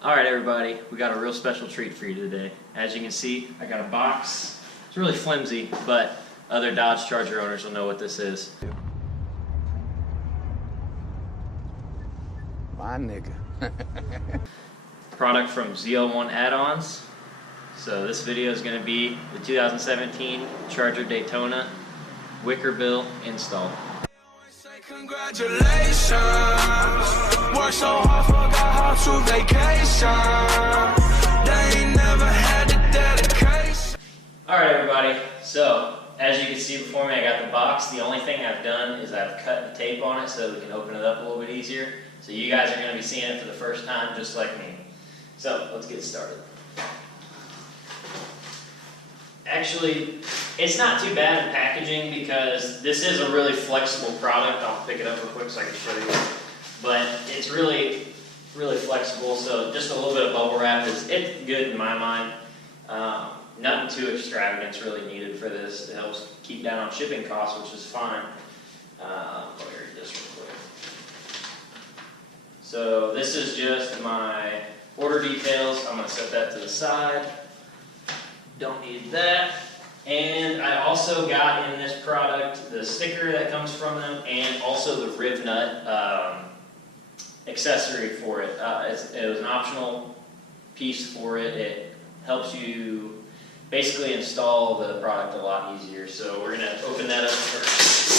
Alright everybody, we got a real special treat for you today. As you can see, I got a box. It's really flimsy, but other Dodge Charger owners will know what this is. My nigga. Product from ZL1 Add-ons. So this video is going to be the 2017 Charger Daytona Wicker Bill install. Congratulations, worked so hard, forgot how to vacation. They ain't never had the dedication. Alright everybody, so as you can see before me, I got the box. The only thing I've done is I've cut the tape on it so that we can open it up a little bit easier. So you guys are going to be seeing it for the first time just like me. So let's get started. Actually, it's not too bad in packaging because this is a really flexible product. I'll pick it up real quick so I can show you. But it's really flexible, so just a little bit of bubble wrap is good in my mind. Nothing too extravagant is really needed for this. It helps keep down on shipping costs, which is fine. Let me read this real quick. So this is just my order details. I'm going to set that to the side. Don't need that. And I also got in this product the sticker that comes from them and also the rib nut accessory for it. It was an optional piece for it. It helps you basically install the product a lot easier. So we're going to open that up first.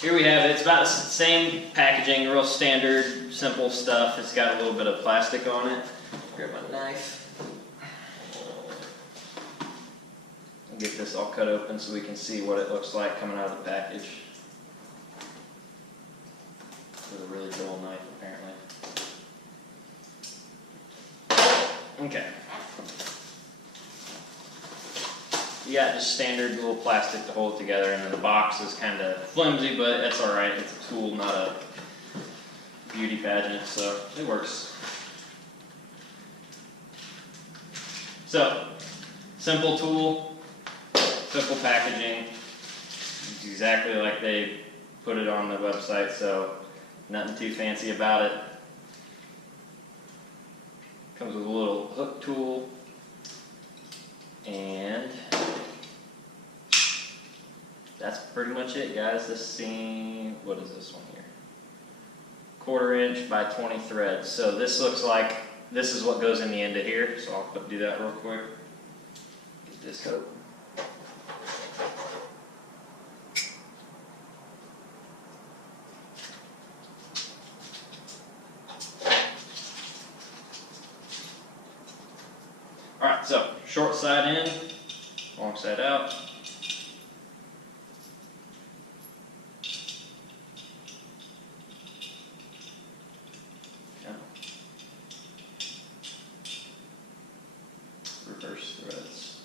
Here we have it. It's about the same packaging, real standard, simple stuff. It's got a little bit of plastic on it. Grab my knife. I'll get this all cut open so we can see what it looks like coming out of the package. With a really dull knife, apparently. Okay. You got just standard little plastic to hold it together, and then the box is kind of flimsy, but that's alright. It's a tool, not a beauty pageant, so it works. So, simple tool, simple packaging. It's exactly like they put it on the website, so nothing too fancy about it. Comes with a little hook tool, and that's pretty much it, guys. This seam, what is this one here? 1/4 inch by 20 threads. So this looks like, this is what goes in the end of here. So I'll do that real quick. Get this cut. Alright, so short side in, long side out. Reverse threads.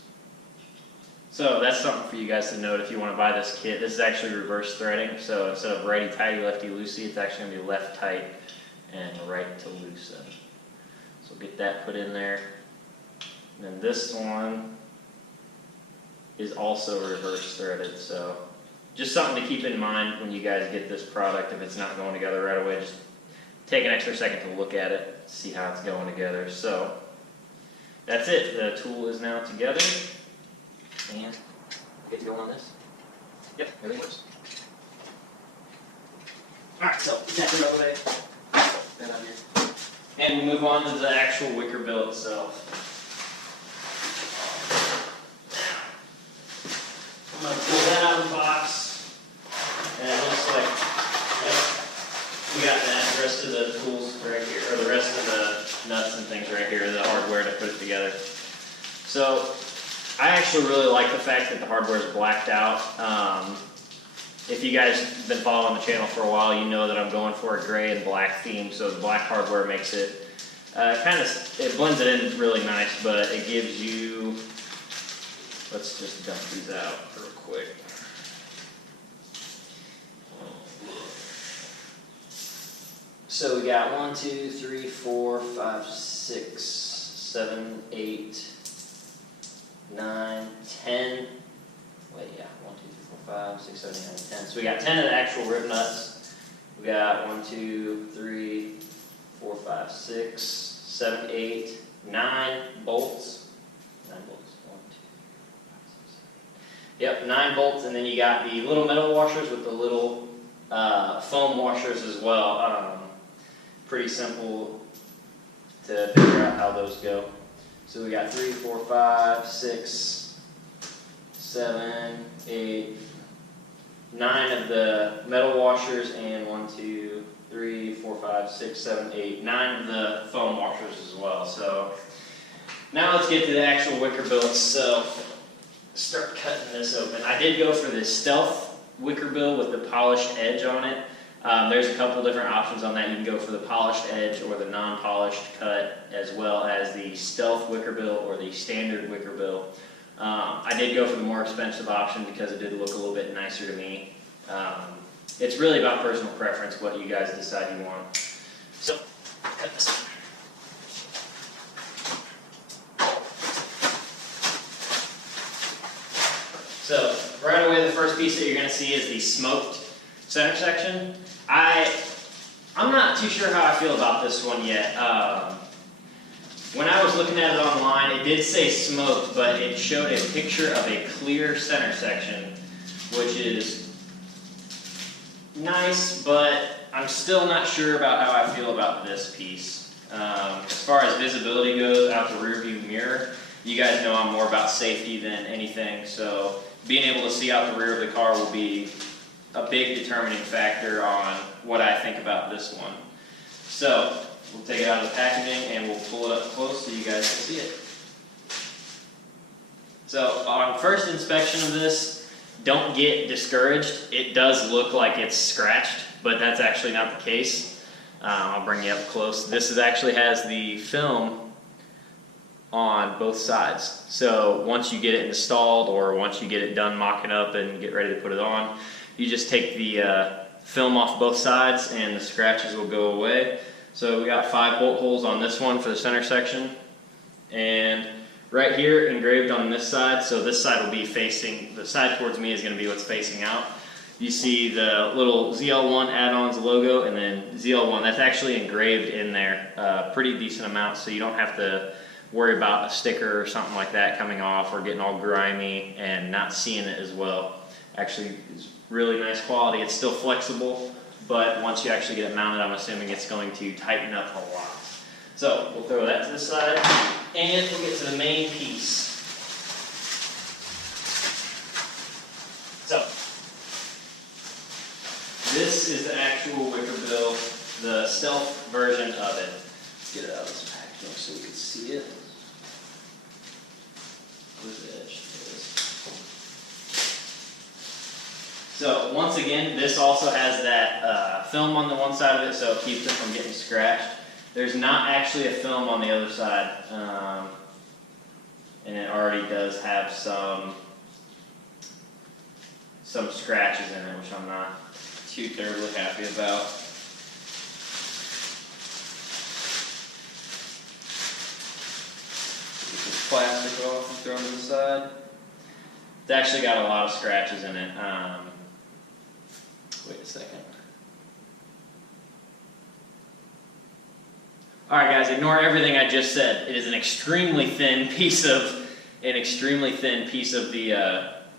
So that's something for you guys to note if you want to buy this kit. This is actually reverse threading, so instead of righty tighty, lefty loosey, it's actually going to be left tight and right to loosen. So get that put in there. And then this one is also reverse threaded, so just something to keep in mind when you guys get this product. If it's not going together right away, just take an extra second to look at it, see how it's going together. So that's it. The tool is now together, and get to go on this. Yep, everything works. Alright, so tap it away. That on here. And we move on to the actual wicker bill itself. I'm going to pull that out of the box, and it looks like we got the rest of the tools right here, or the rest of the nuts and things right here, the hardware to put it together. So I actually really like the fact that the hardware is blacked out. If you guys have been following the channel for a while, you know that I'm going for a gray and black theme, so the black hardware makes it it blends it in really nice, but it gives you, let's just dump these out real quick. So we got 1, 2, 3, 4, 5, 6, 7, 8, 9, 10. Wait, yeah, 1, 5, 6, 7, 8, 9, 10. So we got 10 of the actual rib nuts. We got 1, 2, 3, 4, 5, 6, 7, 8, 9 bolts. 9 bolts. 1, 2, 5, 6, 7, 8. Yep, 9 bolts, and then you got the little metal washers with the little foam washers as well. Pretty simple to figure out how those go. So we got 3, 4, 5, 6, 7, 8, 9 of the metal washers, and 1, 2, 3, 4, 5, 6, 7, 8, 9 of the foam washers as well. So now let's get to the actual wicker bill itself. Start cutting this open. I did go for this stealth wicker bill with the polished edge on it. There's a couple different options on that. You can go for the polished edge or the non-polished cut, as well as the stealth wicker bill or the standard wicker bill. I did go for the more expensive option because it did look a little bit nicer to me. It's really about personal preference, what you guys decide you want. So, cut this. So, right away the first piece that you're going to see is the smoked center section. I'm not too sure how I feel about this one yet. When I was looking at it online, it did say smoked, but it showed a picture of a clear center section, which is nice, but I'm still not sure about how I feel about this piece. As far as visibility goes out the rear view mirror, you guys know I'm more about safety than anything, so being able to see out the rear of the car will be a big determining factor on what I think about this one. So, we'll take it out of the packaging and we'll pull it up close so you guys can see it. So, on first inspection of this, don't get discouraged. It does look like it's scratched, but that's actually not the case. I'll bring you up close. This actually has the film on both sides. So once you get it installed or once you get it done mocking up and get ready to put it on, you just take the film off both sides and the scratches will go away. So we got 5 bolt holes on this one for the center section, and right here engraved on this side, so this side will be facing, the side towards me is going to be what's facing out. You see the little ZL1 add-ons logo, and then ZL1, that's actually engraved in there, pretty decent amount, so you don't have to worry about a sticker or something like that coming off or getting all grimy and not seeing it as well. Actually, it's really nice quality. It's still flexible, but once you actually get it mounted, I'm assuming it's going to tighten up a lot. So we'll throw that to the side, and we'll get to the main piece. So this is the actual wicker bill, the stealth version of it. Let's get it out of this packaging so we can see it. Where's the edge? There it is. So once again, this also has that film on the one side of it, so it keeps it from getting scratched. There's not actually a film on the other side, and it already does have some scratches in it, which I'm not too terribly happy about. Get this plastic off and throw it to the side. It's actually got a lot of scratches in it. Wait a second. Alright guys, ignore everything I just said. It is an extremely thin piece of the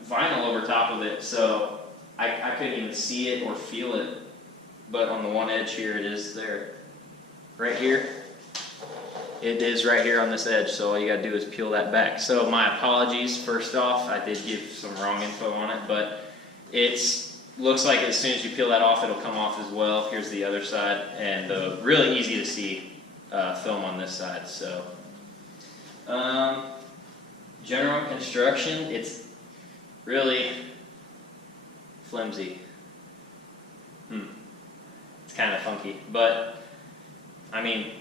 vinyl over top of it, so I couldn't even see it or feel it. But on the one edge here, it is there. Right here, it is right here on this edge, so all you gotta do is peel that back. So my apologies, first off, I did give some wrong info on it, but looks like as soon as you peel that off, it'll come off as well. Here's the other side, and really easy to see film on this side. So, general construction, it's really flimsy. It's kind of funky, but I mean,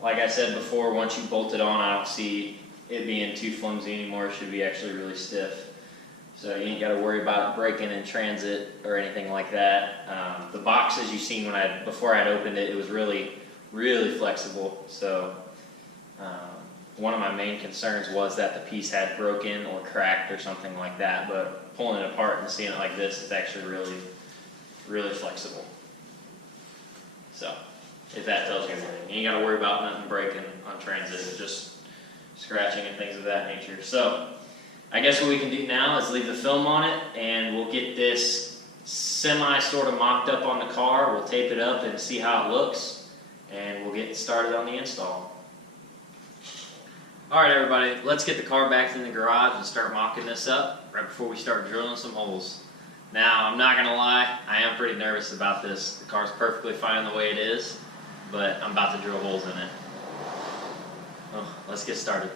like I said before, once you bolt it on, I don't see it being too flimsy anymore. It should be actually really stiff. So you ain't got to worry about breaking in transit or anything like that. The box, as you've seen before I'd opened it, it was really, really flexible. So one of my main concerns was that the piece had broken or cracked or something like that, but pulling it apart and seeing it like this, it's actually really, really flexible. So, if that tells you anything, you ain't got to worry about nothing breaking on transit, just scratching and things of that nature. So, I guess what we can do now is leave the film on it, and we'll get this semi sort of mocked up on the car. We'll tape it up and see how it looks, and we'll get started on the install. Alright everybody, let's get the car back in the garage and start mocking this up right before we start drilling some holes. Now, I'm not going to lie, I am pretty nervous about this. The car's perfectly fine the way it is, but I'm about to drill holes in it. Oh, let's get started.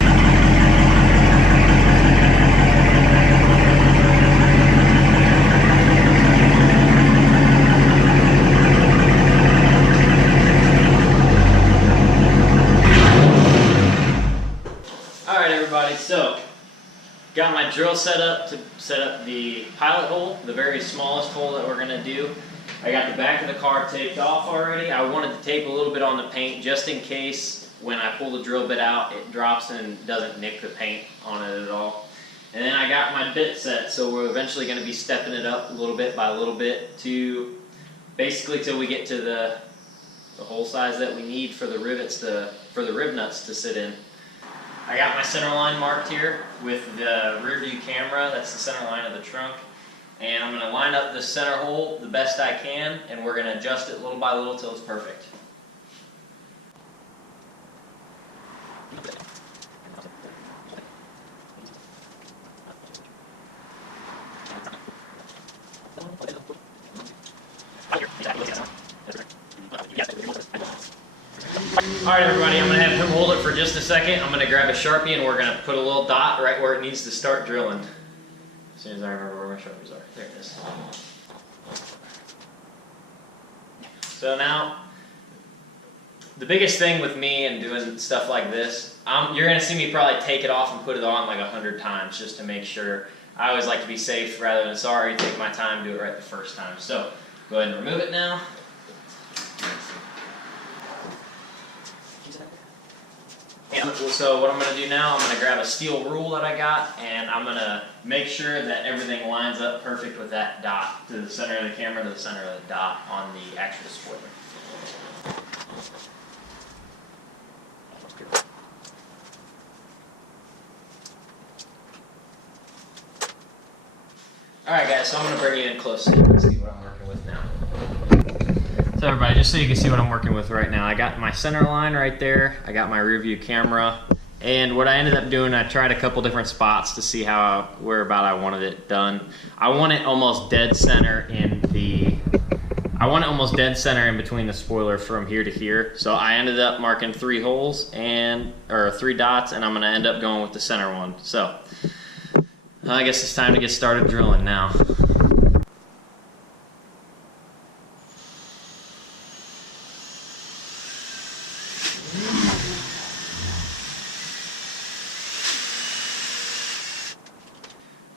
So, got my drill set up to set up the pilot hole, the very smallest hole that we're going to do. I got the back of the car taped off already. I wanted to tape a little bit on the paint just in case when I pull the drill bit out it drops and doesn't nick the paint on it at all. And then I got my bit set, so we're eventually going to be stepping it up a little bit by little bit to basically till we get to the hole size that we need for the rivets for the rib nuts to sit in. I got my center line marked here with the rear view camera. That's the center line of the trunk. And I'm going to line up the center hole the best I can, and we're going to adjust it little by little till it's perfect. Alright everybody, I'm going to have him hold it for just a second. I'm going to grab a Sharpie and we're going to put a little dot right where it needs to start drilling. As soon as I remember where my Sharpies are. There it is. So now, the biggest thing with me and doing stuff like this, you're going to see me probably take it off and put it on like 100 times just to make sure. I always like to be safe rather than sorry, take my time, do it right the first time. So, go ahead and remove it now. And so what I'm going to do now, I'm going to grab a steel rule that I got, and I'm going to make sure that everything lines up perfect with that dot to the center of the camera, to the center of the dot on the actual spoiler. Alright guys, so I'm going to bring you in close and see what I'm working with now. So everybody, just so you can see what I'm working with right now, I got my center line right there, I got my rear view camera, and what I ended up doing, I tried a couple different spots to see where about I wanted it done. I want it almost dead center in between the spoiler from here to here. So I ended up marking 3 holes or 3 dots, and I'm going to end up going with the center one. So I guess it's time to get started drilling now.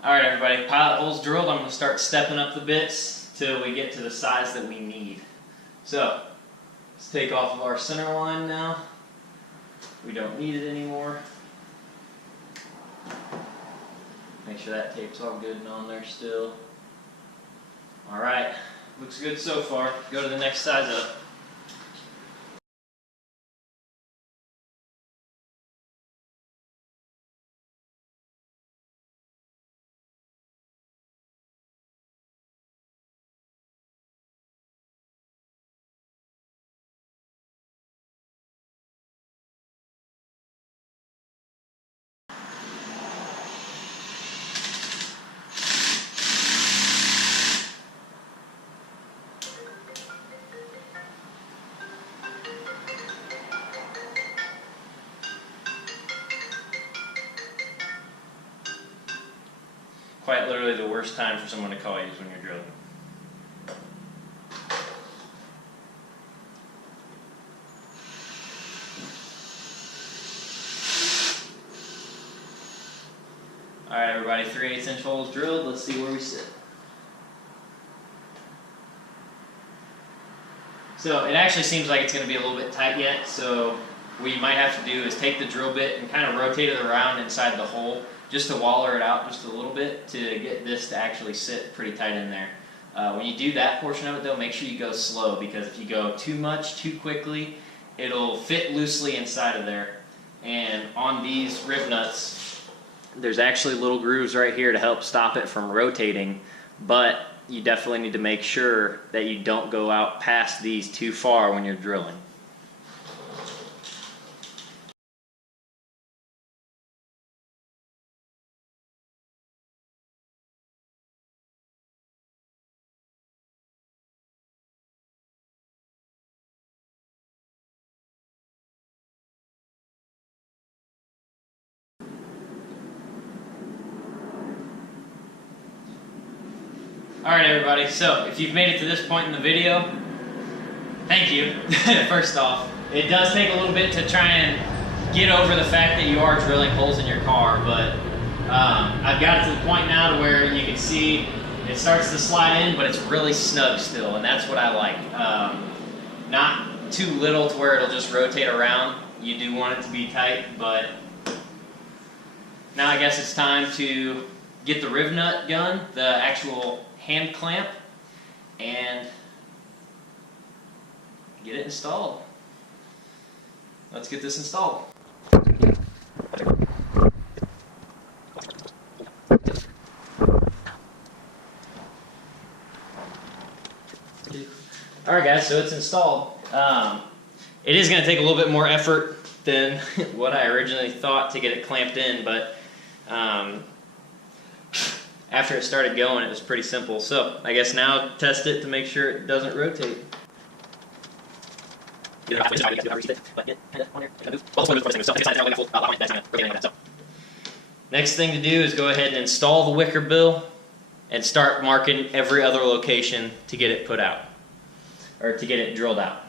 Alright everybody, pilot hole's drilled. I'm going to start stepping up the bits till we get to the size that we need. So, let's take off of our center line now. We don't need it anymore. Make sure that tape's all good and on there still. Alright, looks good so far. Go to the next size up. Quite literally the worst time for someone to call you is when you're drilling. Alright everybody, 3/8 inch holes drilled. Let's see where we sit. So it actually seems like it's going to be a little bit tight yet, so what you might have to do is take the drill bit and kind of rotate it around inside the hole just to waller it out just a little bit to get this to actually sit pretty tight in there. When you do that portion of it though, make sure you go slow, because if you go too much, too quickly, it'll fit loosely inside of there. And on these rib nuts, there's actually little grooves right here to help stop it from rotating, but you definitely need to make sure that you don't go out past these too far when you're drilling. Alright everybody, so if you've made it to this point in the video, thank you, first off. It does take a little bit to try and get over the fact that you are drilling holes in your car, but I've got it to the point now to where you can see it starts to slide in, but it's really snug still, and that's what I like. Not too little to where it'll just rotate around. You do want it to be tight, but now I guess it's time to get the rib nut gun, the actual hand clamp, and get it installed. Let's get this installed. Alright guys, so it's installed. It is going to take a little bit more effort than what I originally thought to get it clamped in, but after it started going, it was pretty simple. So I guess now test it to make sure it doesn't rotate. Next thing to do is go ahead and install the wicker bill and start marking every other location to get it put out, or to get it drilled out.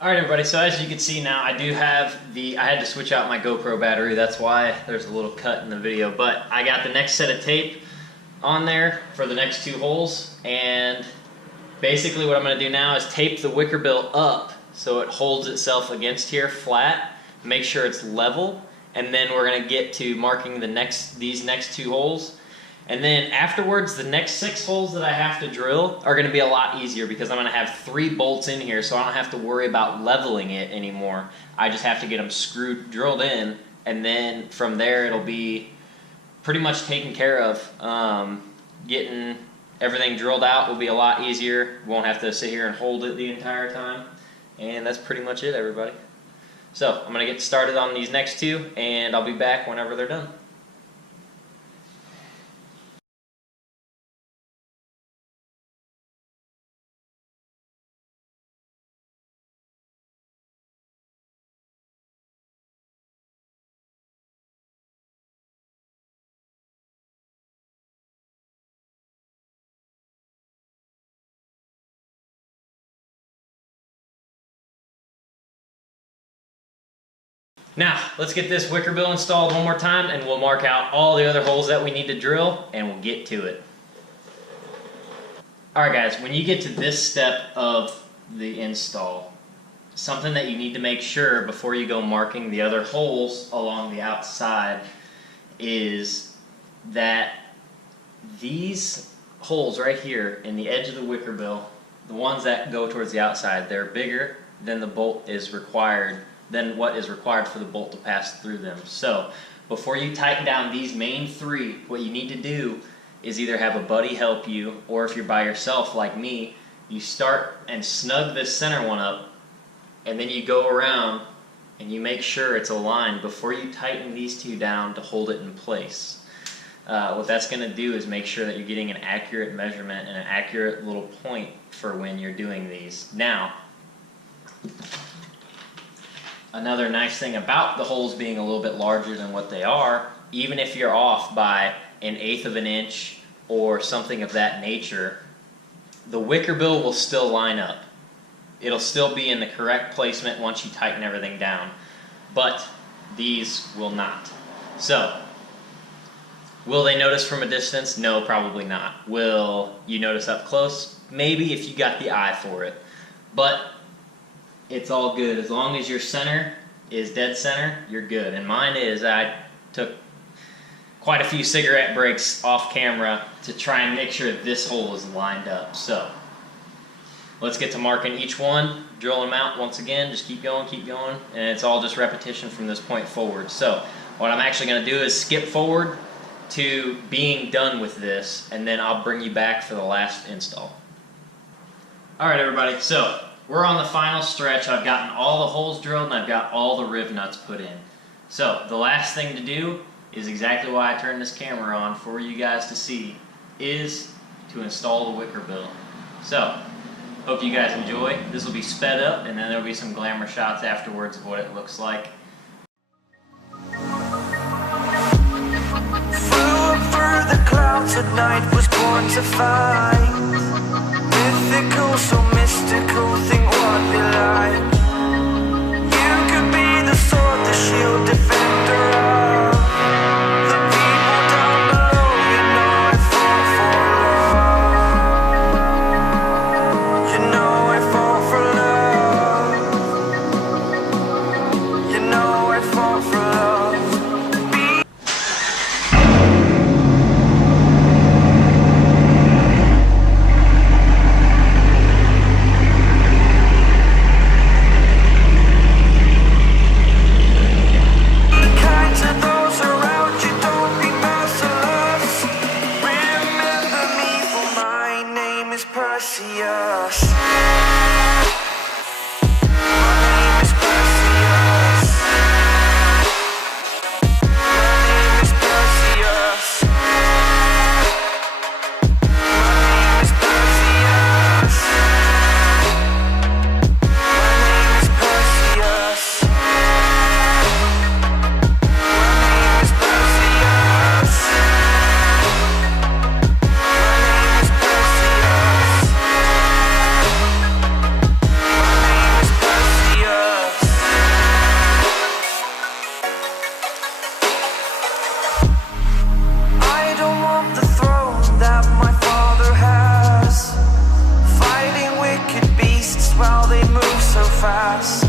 Alright everybody, so as you can see now, I had to switch out my GoPro battery, that's why there's a little cut in the video, but I got the next set of tape on there for the next two holes, and basically what I'm going to do now is tape the wicker bill up so it holds itself against here flat, make sure it's level, and then we're going to get to marking these next two holes. And then afterwards, the next 6 holes that I have to drill are going to be a lot easier because I'm going to have 3 bolts in here, so I don't have to worry about leveling it anymore. I just have to get them drilled in, and then from there it'll be pretty much taken care of. Getting everything drilled out will be a lot easier. Won't have to sit here and hold it the entire time. And that's pretty much it, everybody. So I'm going to get started on these next 2, and I'll be back whenever they're done. Now, let's get this wicker bill installed one more time, and we'll mark out all the other holes that we need to drill, and we'll get to it. Alright guys, when you get to this step of the install, something that you need to make sure before you go marking the other holes along the outside is that these holes right here in the edge of the wicker bill, the ones that go towards the outside, they're bigger than the bolt is required, than what is required for the bolt to pass through them. So before you tighten down these main 3, what you need to do is either have a buddy help you, or if you're by yourself like me, you start and snug this center one up, and then you go around and you make sure it's aligned before you tighten these 2 down to hold it in place. What that's going to do is make sure that you're getting an accurate measurement and an accurate little point for when you're doing these. Now, another nice thing about the holes being a little bit larger than what they are, even if you're off by 1/8 of an inch or something of that nature, the wicker bill will still line up. It'll still be in the correct placement once you tighten everything down, but these will not. So, will they notice from a distance? No, probably not. Will you notice up close? Maybe, if you got the eye for it. But it's all good. As long as your center is dead center, you're good. And mine is, I took quite a few cigarette breaks off camera to try and make sure this hole is lined up. So let's get to marking each one, drilling them out once again, just keep going, and it's all just repetition from this point forward. So what I'm actually going to do is skip forward to being done with this, and then I'll bring you back for the last install. Alright everybody, so we're on the final stretch. I've gotten all the holes drilled and I've got all the riv nuts put in. So the last thing to do is exactly why I turned this camera on for you guys to see, is to install the wicker bill. So hope you guys enjoy. This will be sped up and then there'll be some glamour shots afterwards of what it looks like. The clouds at night was born to fight. Mythical, so mystical, think what you like. You could be the sword, the shield, defender of the people down below. You know I fall for love. You know I fall for love. You know I fall for love. While they move so fast.